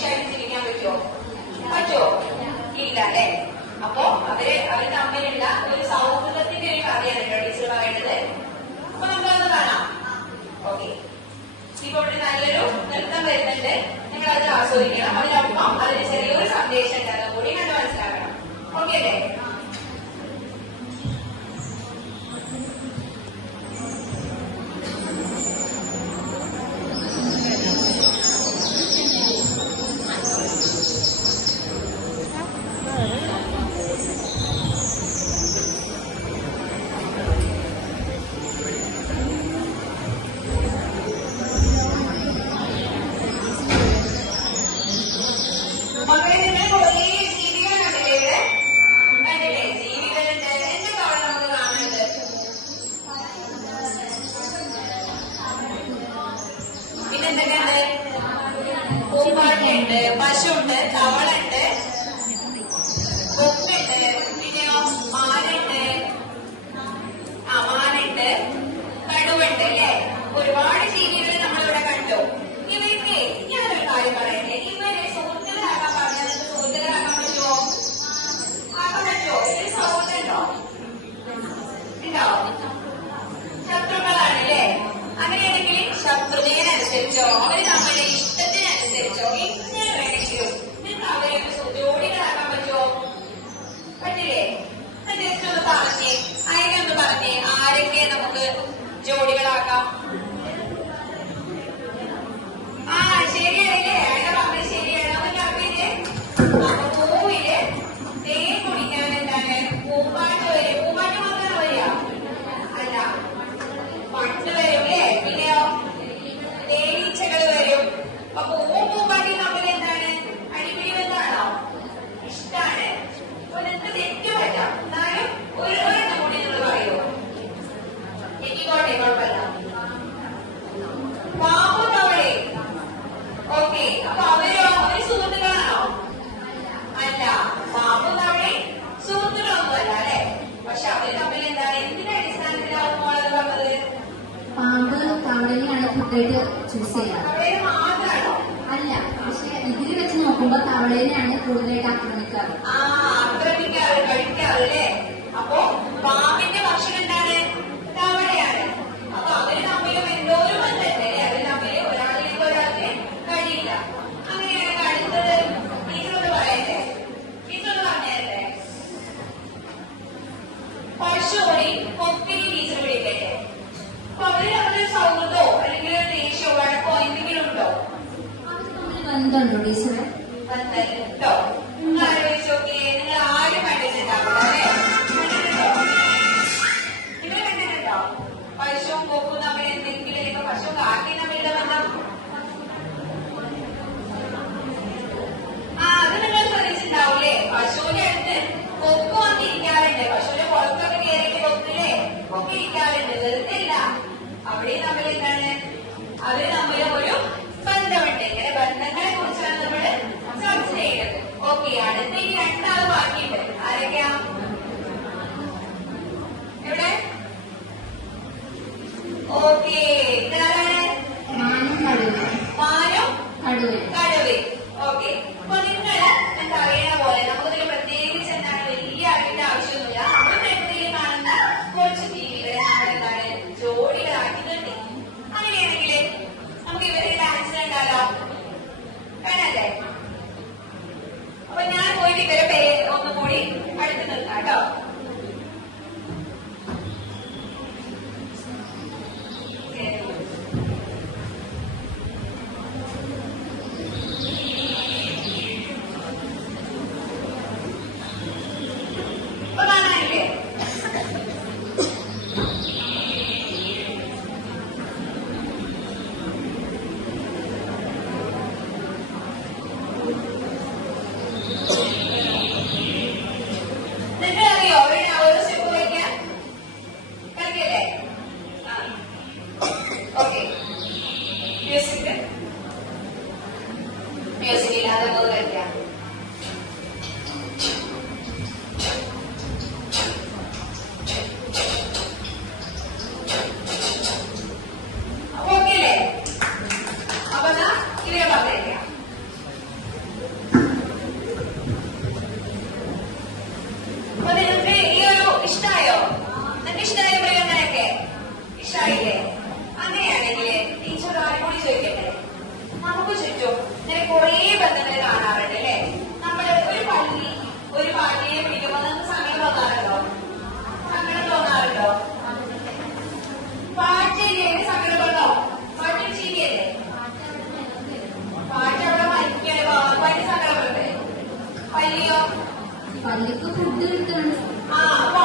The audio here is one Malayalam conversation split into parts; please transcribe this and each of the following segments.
മനുഷ്യരായിട്ട് ജീവിക്കാൻ പറ്റുമോ? പറ്റുമോ? ഇല്ല അല്ലെ? അപ്പൊ അവർ അവർ തമ്മിലുള്ള ഒരു സൗഹൃദത്തിന്റെ ഒരു കഥയാണ് കേട്ടോ ടീച്ചർ പറയേണ്ടത്. അപ്പൊ നമുക്കത് കാണാം. ഓക്കെ. ഇപ്പോൾ നല്ലൊരു നൃത്തം വരുന്നുണ്ട്. നിങ്ങൾ അത് ആസ്വദിക്കണം. അതിനൊപ്പം അതിന് ചെറിയൊരു സന്ദേശം ഉണ്ടാകും. കൂടി നല്ല മനസ്സിലാക്കണം. ഓക്കെ അല്ലേ? Yo, അപ്പൊ അവരോ കൂടുതലായിട്ട് ആക്രമിക്കാറ്. ആക്രമിക്കാറ് കഴിക്കാറ് അല്ലേ? Hallelujah. ഇഷ്ടമായി മൃഗങ്ങളൊക്കെ ഇഷ്ടമായില്ലേ അങ്ങനെയാണെങ്കിൽ ടീച്ചർ ആരോട് ചോദിക്കട്ടെ? നമുക്ക് ചുറ്റും ഇങ്ങനെ കുറേ ബന്ധങ്ങൾ കാണാറുണ്ട് അല്ലെ? നമ്മൾ ഒരു പള്ളി ഒരു പാട്ടിയെ പിടിക്കുമ്പോൾ നമുക്ക് സങ്കടം തോന്നാറുണ്ടോ? സങ്കടം തോന്നാറുണ്ടോ? പാട്ട് ചെയ്യണേ സങ്കടമുണ്ടോ പാട്ട് ചെയ്യല്ലേ പാട്ട് അവിടെ മരിക്കണേ പനി സങ്കടമുണ്ടേ പല്ലിയോ പല്ലിക്ക് ഫുഡ് കിട്ടണം ആ അപ്പൊ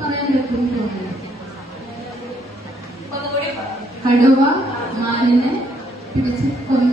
പറയാൻ പറ്റും കടുവ മാനിനെ പിടിച്ച് കൊന്നു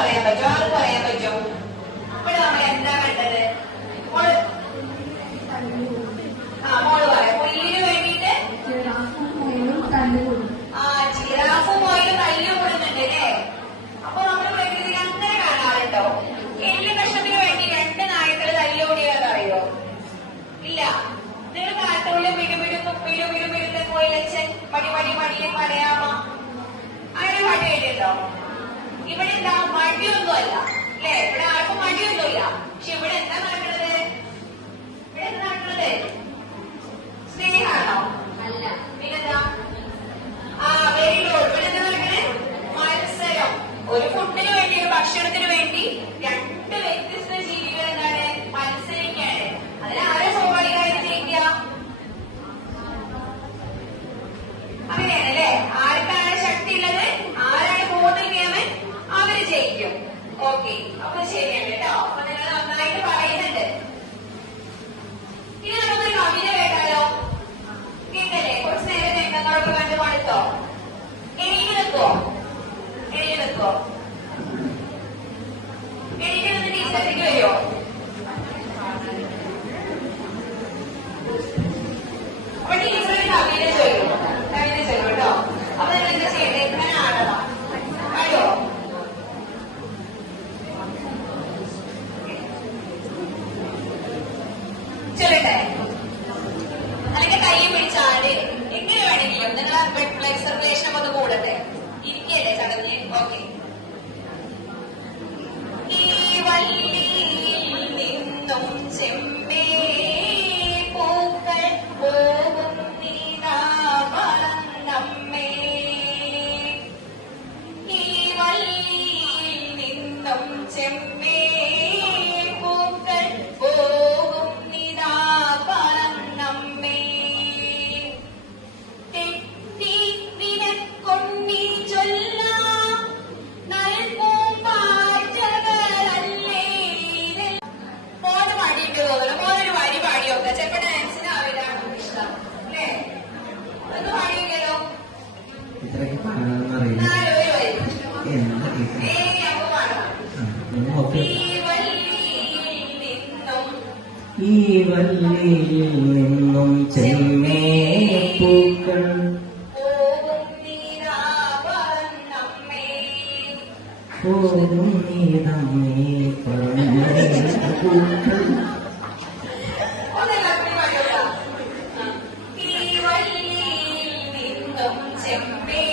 പറയാൻ പറ്റും ആർക്ക് പറയാൻ പറ്റും ഇവിടെ നമ്മൾ എന്താ കണ്ടത്? മോൾ. ആ മോൾ പറയാം. പുല്ലിന് വേണ്ടിയിട്ട് ആ ജിറാഫും മോയിലും തല്ല് കൊടുക്കുന്നുണ്ട് അല്ലേ? അപ്പൊ നമ്മൾ പ്രകൃതി അങ്ങനെ കാണാറുണ്ടോ? എല്ല് കഷ്ണത്തിന് വേണ്ടി രണ്ട് നായ്ക്കൾ തല്ലോടിയാന്ന് അറിയോ? ഇല്ല. നിങ്ങൾ കാട്ടുള്ളിൽ വിടുവിടും തുപ്പിലും കോയിലച്ചൻ മടി മടി മടിയും പറയാമോ? അങ്ങനെ പാട്ട് ഇവിടെ എന്താ മടിയൊന്നുമല്ല. അല്ലെ? ഇവിടെ ആർക്കും മടിയൊന്നുമില്ല. പക്ഷെ ഇവിടെ എന്താ നടക്കുന്നത്? ഇവിടെ എന്താ നടക്കുന്നത്? സ്നേഹാണോ അല്ല. പിന്നെന്താ? ആ വെരി ഗുഡ് ഇവിടെ എന്താ നടക്കുന്നത്? മത്സരം. ഒരു ഫുഡിന് tempo. bem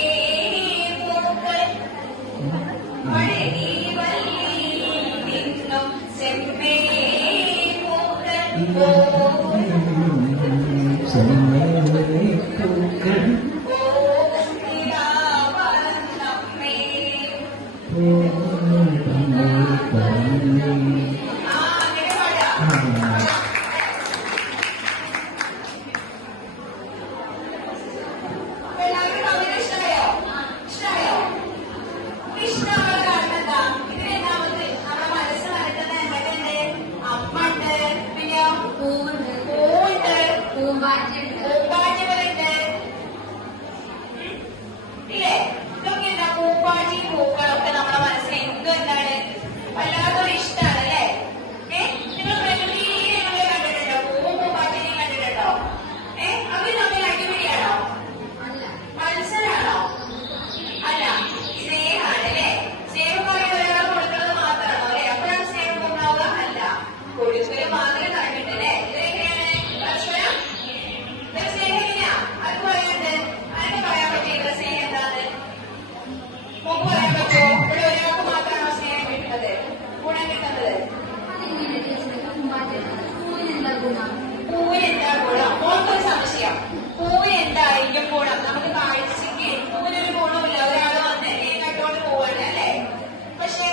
പൂമ്പാറ്റുണ്ട് പൂമ്പാറ്റകളുണ്ട് ഇല്ലേ? ഇതൊക്കെ എന്താ? പൂമ്പാറ്റി പൂക്കളൊക്കെ നമ്മുടെ മനസ്സിൽ എന്തും എന്താണ് വല്ലാത്തൊരു ഇഷ്ടമാണ് അല്ലേ ഏ നിങ്ങൾ പ്രകൃതിയെ നമ്മൾ കണ്ടിട്ടുണ്ടോ പൂവും പൂമ്പാറ്റിനെയും കണ്ടിട്ടുണ്ടോ ഏ അവർ തമ്മിൽ അടിപിടിയാണോ അല്ല മത്സരാണോ അല്ല സ്നേഹാണ് അല്ലേ സ്നേഹം പറയുന്നത് ഒരാൾ കൊടുക്കുന്നത് മാത്രമാണോ അല്ലെ അപ്പോഴാണ് സ്നേഹം ഉണ്ടാവുക അല്ല കൊടുക്കൽ മാത്രമേ കണ്ടിട്ട് അല്ലേ ഇതെങ്ങനെയാണ് പരസ്പരം ഒരു സ്നേഹം എങ്ങനെയാ അത് പറയാണ്ട് അതിന് പറയാൻ പറ്റില്ല സ്നേഹം എന്താണ് മുമ്പ് പറയാൻ പറ്റുമോ ഇവിടെ ഒരാൾക്ക് മാത്രമാണോ സ്നേഹം കിട്ടുന്നത് ഗുണം കിട്ടുന്നത് അതെങ്ങനെ ടീച്ചറെ പൂമ്പാറ്റുണ്ട് പൂവിന് എന്താ ഗുണം എന്താ ഗുണം സംശയം. എന്തായിരിക്കും ഗുണം നമുക്ക് കാഴ്ചക്ക് പൂവിനൊരു ഗുണമില്ല ഒരാൾ വന്ന് കണ്ടുകൊണ്ട് പോവാണ് അല്ലേ? പക്ഷെ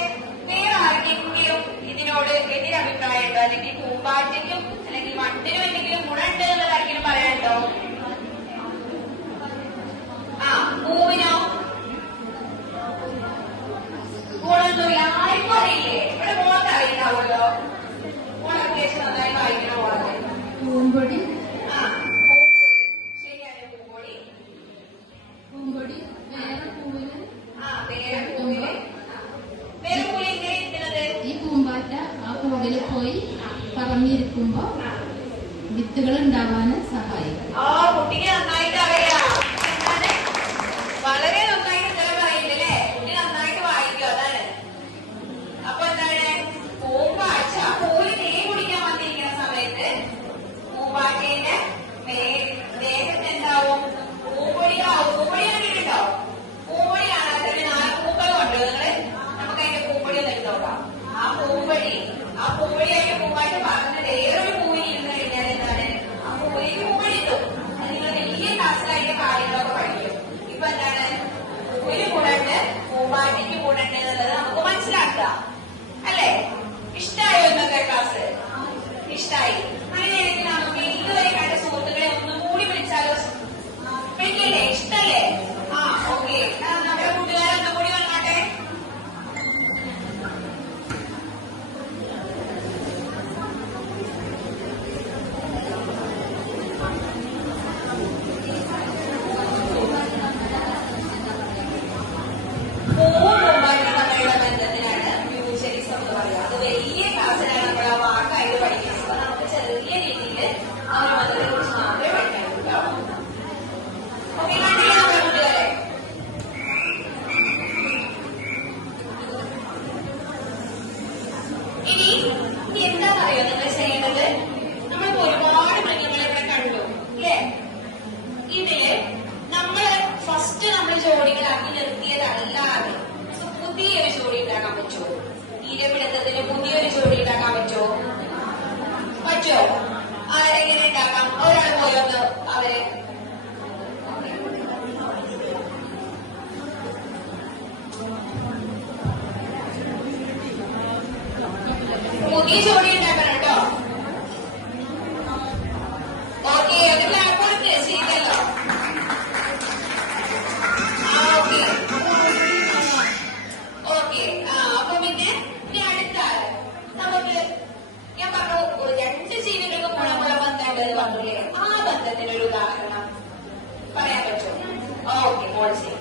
വേറെ ആർക്കെങ്കിലും ഇതിനോട് എതിരഭിപ്രായം ഉണ്ടോ? അല്ലെങ്കിൽ പൂമ്പാറ്റയ്ക്കും അല്ലെങ്കിൽ വണ്ടിനും എന്തെങ്കിലും ഗുണമുണ്ട് എന്നുള്ളത് ആർക്കെങ്കിലും പറയാനുണ്ടോ ആ പൂവിനോ? ഗുണമൊന്നുമില്ല. ആർക്കും അറിയില്ലേ? ഇവിടെ മോൾക്ക് അറിയുന്നാവുമല്ലോ മോൾ അത്യാവശ്യം നന്നായി വായിക്കണ മോളല്ലേ? പൂമ്പൊടി ഈ പൂമ്പാറ്റ ആ പൂവിൽ പോയി പറഞ്ഞിരിക്കുമ്പോ വിത്തുകൾ ഉണ്ടാവാനും സഹായിക്കും. വളരെ ഇനി എന്താ പറയുക നിങ്ങൾ ചെയ്യേണ്ടത്? നമ്മളിപ്പോ ഒരുപാട് മൃഗങ്ങളെ ഇവിടെ കണ്ടു അല്ലേ? ഇതിൽ നമ്മൾ ഫസ്റ്റ് നമ്മൾ ജോഡികളാക്കി നിർത്തിയതല്ലാതെ പുതിയൊരു ജോഡി ഉണ്ടാക്കാൻ പറ്റുമോ? ഈരപിടുത്തത്തിന് പുതിയൊരു ജോഡി ഉണ്ടാക്കാൻ പറ്റുമോ? പറ്റുമോ? ആരെങ്ങനെ ഉണ്ടാക്കാം? ഒരാൾ പോയൊന്ന് അവരെ ഈ ജോലി കേട്ടോ ഓക്കെ അത് ക്ലാപ്പാണ് ശരിയല്ലോ. ആ ഓക്കെ. ഓക്കെ ആ അപ്പൊ പിന്നെ ഇനി അടുത്ത നമുക്ക് ഞാൻ പറഞ്ഞു രണ്ട് ജീവികൾക്ക് ഗുണമുള്ള ബന്ധമുള്ളത് പറഞ്ഞില്ലേ? ആ ബന്ധത്തിനൊരു ഉദാഹരണം പറയാൻ പറ്റുമോ? ഓക്കെ മോൾ ശരി.